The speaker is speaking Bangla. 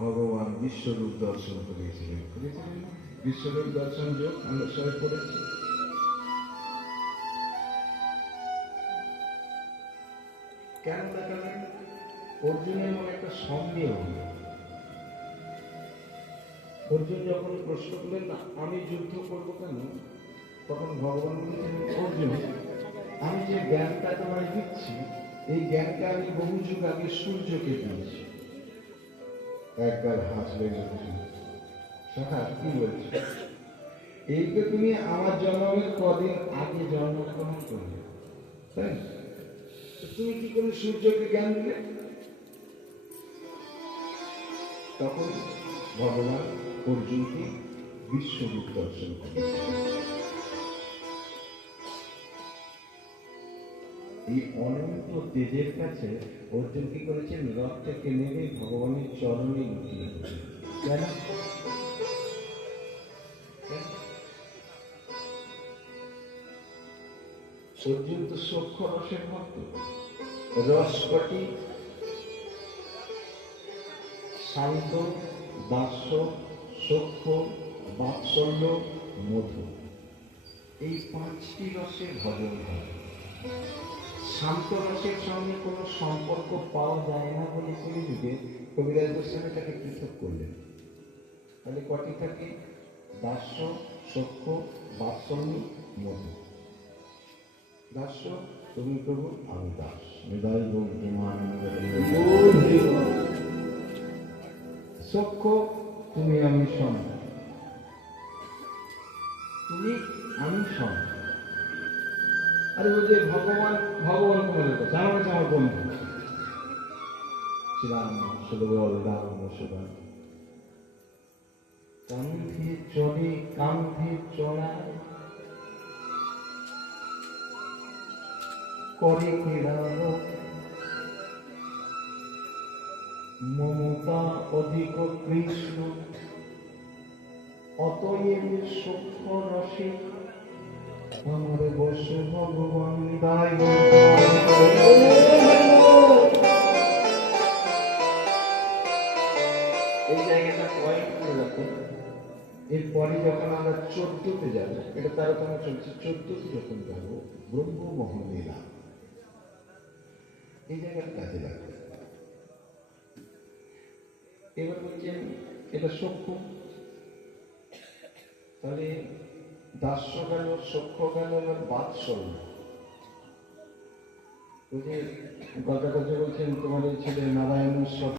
ভগবান বিশ্বরূপ দর্শন করেছিলেন বিশ্বরূপ দর্শন যোগ আমরা সবাই করেছি। কেন দেখালেন? অর্জুনের মনে একটা সন্দেহ হল। অর্জুন যখন প্রশ্ন করলেন না আমি যুদ্ধ করবো কেন, তখন ভগবান বলেছিলেন অর্জুন আমি যে জ্ঞানটা তোমায় দিচ্ছি এই জ্ঞানটা আমি বহু যুগ আগে সূর্যকে দিয়েছি। একবার হাসলেন অর্জুন, সখা কি বলছো, এই তো তুমি আমার জন্মের কদিন আগে জন্মগ্রহণ করলে, তাই তুমি কি করে সূর্যকে জ্ঞান দিলে? তখন ভগবান অর্জুনকে বিশ্বরূপ দর্শন করেন। এই অনন্ত তেজের কাছে অর্জুন কি করেছেন, রথ থেকে নেমে ভগবানের চরণে লুটিয়ে গেছেন। কেন? অর্জুন তো সূক্ষ্ম রসের ভক্ত। রসকটি শান্ত, দাস্য, সূক্ষ্ম, বাৎসল্য, মধু, এই পাঁচটি রসের ভজন হয়। শান্ত রসের সঙ্গে কোনো সম্পর্ক পাওয়া যায় না বলে কলিযুগে কবিরাজ গোস্বামী তাকে পৃথক করলেন। তাহলে কটি থাকে? দাস্য, সূক্ষ্ম, বাৎসল্য, মধু। দাস্য তুমি প্রভু, আমি দাস। সূক্ষ্ম তুমি আমি সম, তুমি আমি সম। আরে ওই যে ভগবান ভগবান তোমাদের কাছে আমার কাছে আমার বন্ধু শ্রীরাম সুদবল রাম সুদান কান্ধে চলে কান্ধে চলায় করে কেরাল মমতা অধিক কৃষ্ণ অতএব সূক্ষ্ম রসে আমার বসে ভগবান দায়। এই জায়গাটা পয়েন্ট করে রাখো। এরপরে যখন আমরা 14তে যাবো, এটা তারতম্য চলছে, 14তে যখন যাবো ব্রহ্মমোহন লীলা, এই জায়গাটা কাজে লাগবে। এবার বলছেন এটা সূক্ষ্ম, তাহলে দাস্য গেল, সূক্ষ্ম গেল, এবার বাৎসল্য। ওই যে কথা কথা বলছেন তোমার এই ছেলে নারায়ণ